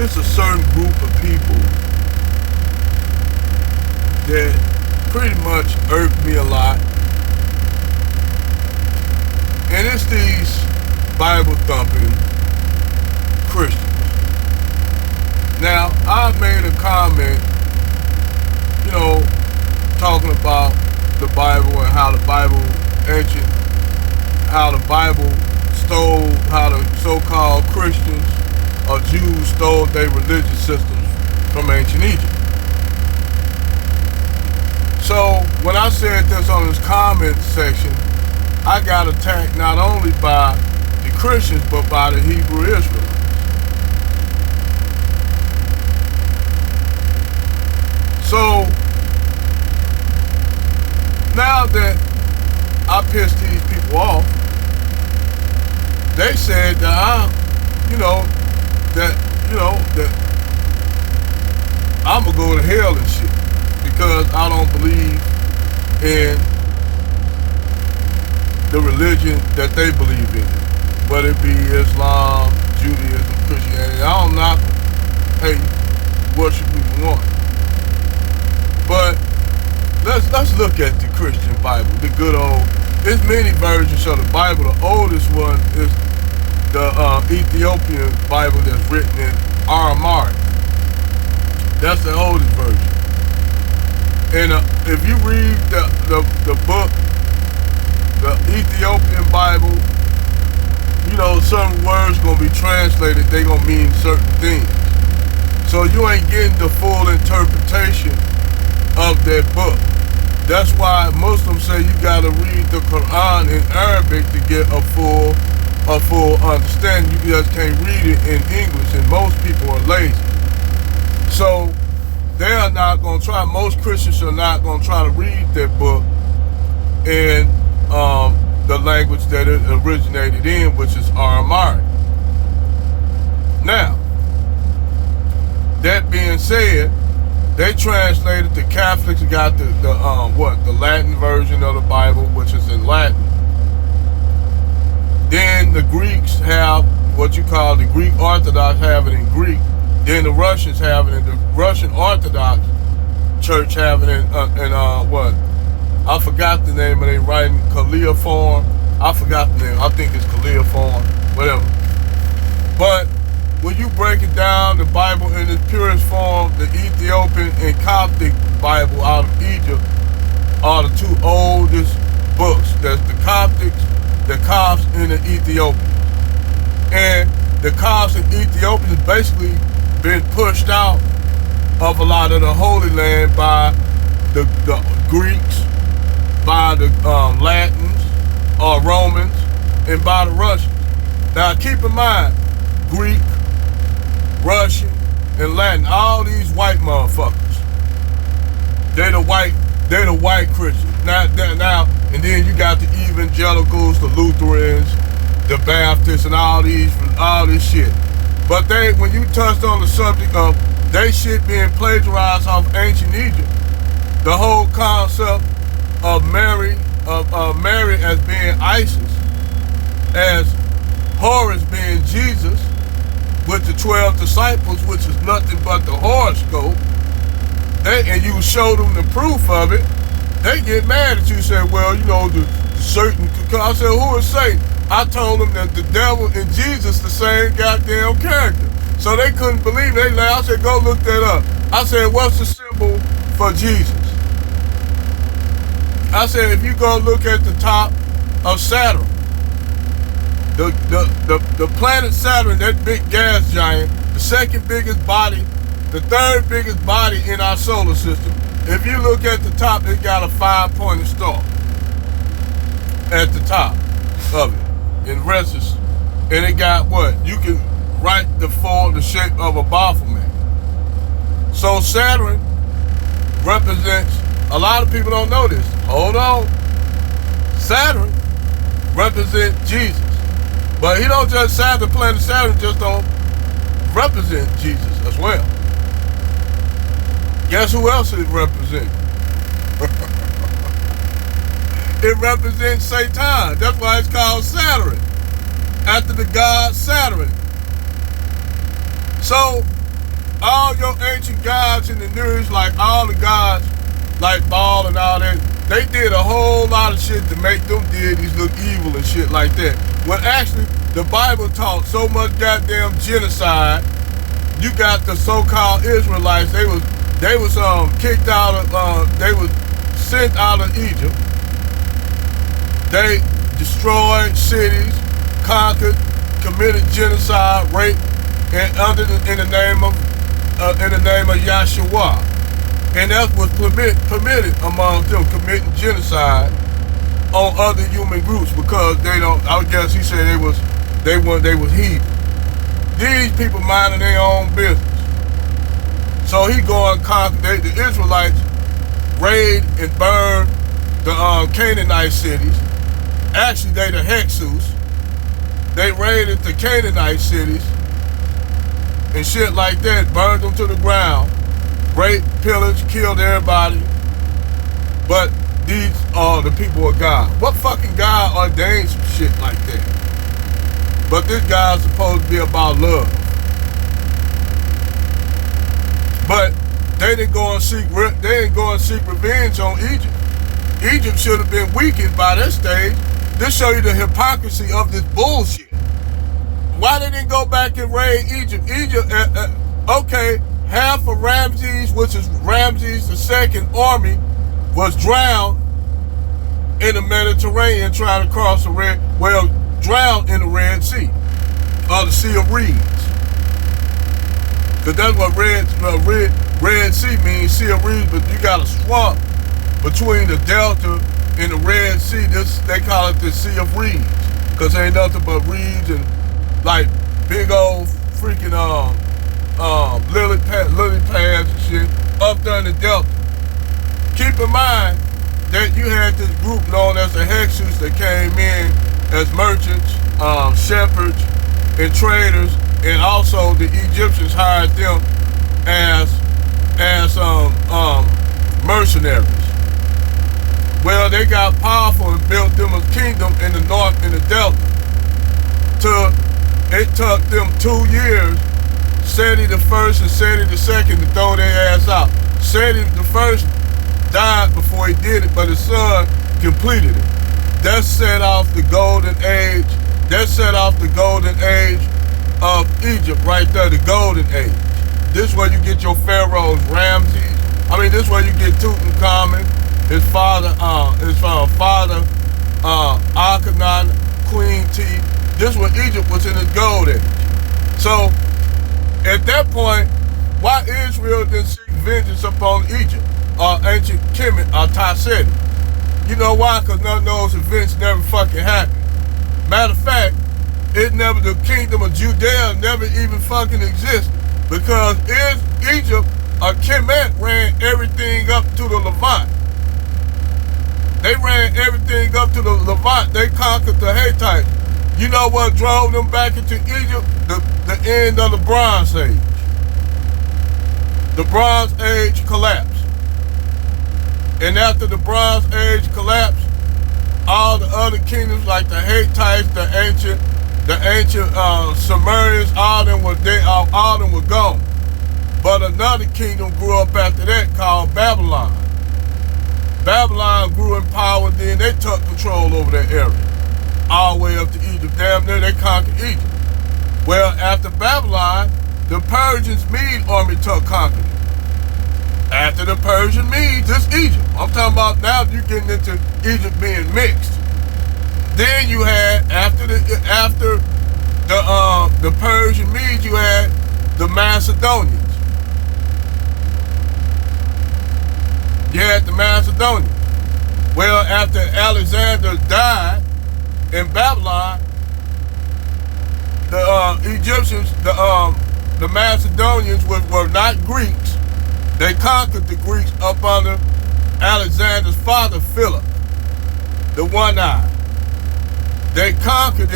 it's a certain group of people that pretty much irk me a lot. And it's these Bible thumping Christians. Now, I made a comment, talking about the Bible and how the Bible stole, how the so-called Christians or Jews stole their religious systems from ancient Egypt. So when I said this on this comment section, I got attacked not only by the Christians, but by the Hebrew Israelites. So now that I pissed these people off, they said that that I'm gonna go to hell and shit because I don't believe in the religion that they believe in, whether it be Islam, Judaism, Christianity. I don't knock them. Hey, worship who you want. But let's look at the Christian Bible, the good old. There's many versions of the Bible. The oldest one is the Ethiopian Bible that's written in Aramaic. That's the oldest version. And if you read the book, the Ethiopian Bible, certain words gonna be translated. They gonna mean certain things. So you ain't getting the full interpretation of that book. That's why Muslims say you gotta read the Quran in Arabic to get a full understanding. You just can't read it in English, and most people are lazy. So they are not gonna try. Most Christians are not gonna try to read that book in the language that it originated in, which is Aramaic. Now, that being said, they translated, the Catholics got the Latin version of the Bible, which is in Latin. Then the Greeks have what you call the Greek Orthodox have it in Greek. Then the Russians have it in the Russian Orthodox Church have it in what? I forgot the name of their writing, cuneiform. I forgot the name. I think it's cuneiform, whatever. But when you break it down, the Bible in its purest form, the Ethiopian and Coptic Bible out of Egypt are the two oldest books. That's the Coptics, the Copts, and the Ethiopians. And the Copts and Ethiopians basically been pushed out of a lot of the Holy Land by the Greeks, by the Latins or Romans, and by the Russians. Now keep in mind, Greek, Russian, and Latin, all these white motherfuckers. They the white Christians. Now, and then you got the evangelicals, the Lutherans, the Baptists, and all this shit. But when you touched on the subject of they shit being plagiarized off ancient Egypt, the whole concept of Mary as being Isis, as Horus being Jesus, with the 12 disciples, which is nothing but the horoscope, and you show them the proof of it, they get mad at you, say, well, the certain, I said, who is Satan? I told them that the devil and Jesus the same goddamn character. So they couldn't believe it. They laughed. I said, go look that up. I said, what's the symbol for Jesus? I said, if you go look at the top of Saturn, the planet Saturn, that big gas giant, the second biggest body, the third biggest body in our solar system, if you look at the top, it got a 5-pointed star at the top of it. And the rest is, and it got what? You can write the shape of a Baphomet. So Saturn represents, a lot of people don't know this. Hold on. Saturn represents Jesus. But he don't just, the planet Saturn just don't represent Jesus as well. Guess who else it represents? It represents Satan. That's why it's called Saturn, after the god Saturn. So all your ancient gods in the Near East, like all the gods, like Baal and all that, they did a whole lot of shit to make them deities look evil and shit like that. When actually, the Bible taught so much goddamn genocide. You got the so-called Israelites, they was kicked out of, they was sent out of Egypt. They destroyed cities, conquered, committed genocide, rape, and in the name of Yahshua. And that was permitted among them, committing genocide on other human groups, because they don't, I guess he said they was heathen. These people minding their own business. So he go and conquer, the Israelites raid and burn the Canaanite cities. Actually, they the Hexus. They raided the Canaanite cities and shit like that, burned them to the ground, raped, pillaged, killed everybody. But these are the people of God. What fucking God ordained some shit like that? But this guy's supposed to be about love. But they didn't go and seek revenge on Egypt. Egypt should have been weakened by that stage. This show you the hypocrisy of this bullshit. Why they didn't go back and raid Egypt? Okay, half of Ramses, which is Ramses II army, was drowned in the Mediterranean trying to cross the drowned in the Red Sea, or the Sea of Reeds. Because that's what Red Sea means, Sea of Reeds, but you got a swamp between the Delta and the Red Sea. They call it the Sea of Reeds, because ain't nothing but reeds and like big old freaking lily pads and shit up there in the Delta. Keep in mind that you had this group known as the Hexus that came in as merchants, shepherds, and traders, and also the Egyptians hired them as mercenaries. Well, they got powerful and built them a kingdom in the north, in the Delta. It took them 2 years, Seti the first and Seti the second, to throw their ass out. Seti the first died before he did it, but his son completed it. That set off the golden age. That set off the golden age of Egypt right there, the golden age. This is where you get your pharaohs, Ramses. This is where you get Tutankhamun, his father, Akhenaten, Queen T. This is when Egypt was in its gold age. So, at that point, why Israel didn't seek vengeance upon Egypt, or ancient Kemet, or Taseti? You know why? Because none of those events never fucking happened. Matter of fact, the kingdom of Judea never even fucking existed, because Egypt, or Kemet, ran everything up to the Levant. They ran everything up to the Levant. They conquered the Hittites. You know what drove them back into Egypt? The end of the Bronze Age. The Bronze Age collapsed. And after the Bronze Age collapsed, all the other kingdoms like the Hittites, the ancient Sumerians, all them were gone. But another kingdom grew up after that called Babylon. Babylon grew in power, then they took control over that area, all the way up to Egypt. Damn near they conquered Egypt. Well, after Babylon, the Persians' Mede army conquered it. After the Persian Medes, it's Egypt. I'm talking about now you're getting into Egypt being mixed. Then you had, after the Persian Medes, you had the Macedonians. You had the Macedonians. Well, after Alexander died in Babylon, the Egyptians, the Macedonians were not Greeks. They conquered the Greeks up under Alexander's father, Philip, the one-eyed. They conquered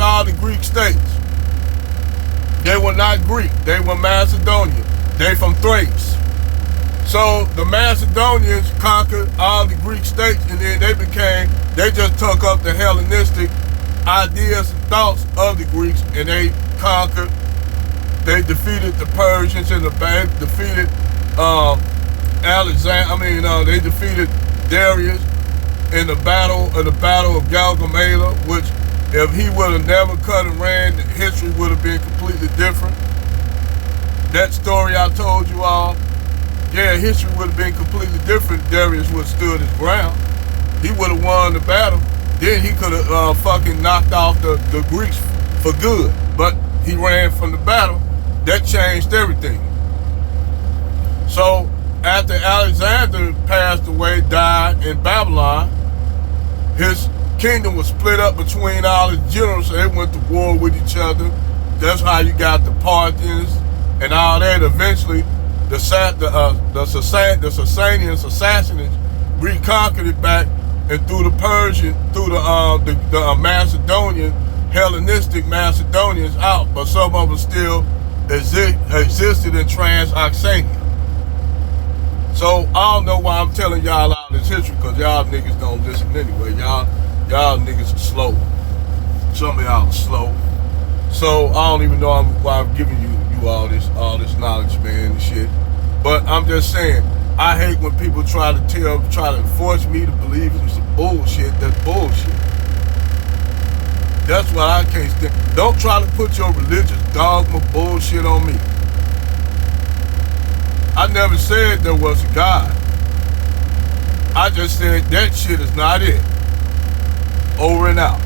all the Greek states. They were not Greek, they were Macedonian. They from Thrace. So the Macedonians conquered all the Greek states, and then they just took up the Hellenistic ideas and thoughts of the Greeks, and they conquered They defeated the Persians in the back, defeated Alexander. They defeated Darius in the battle of Gaugamela, which if he would have never cut and ran, history would have been completely different. That story I told you all, yeah, history would have been completely different. Darius would have stood his ground. He would have won the battle. Then he could have fucking knocked off the Greeks for good. But he ran from the battle. That changed everything. So after Alexander passed away, died in Babylon, his kingdom was split up between all his generals, so they went to war with each other. That's how you got the Parthians and all that. Eventually, the Sasanians, Assassinates, reconquered it back and threw the Persian, threw the Macedonian, Hellenistic Macedonians out, but some of them still existed in Transoxania. So I don't know why I'm telling y'all all this history, because y'all niggas don't listen anyway. Y'all niggas are slow. Some of y'all are slow. So I don't even know why I'm giving you all this knowledge, man, and shit. But I'm just saying, I hate when people try to force me to believe in some bullshit. That's bullshit. That's why I can't stand. Don't try to put your religious dogma bullshit on me. I never said there was a God. I just said that shit is not it. Over and out.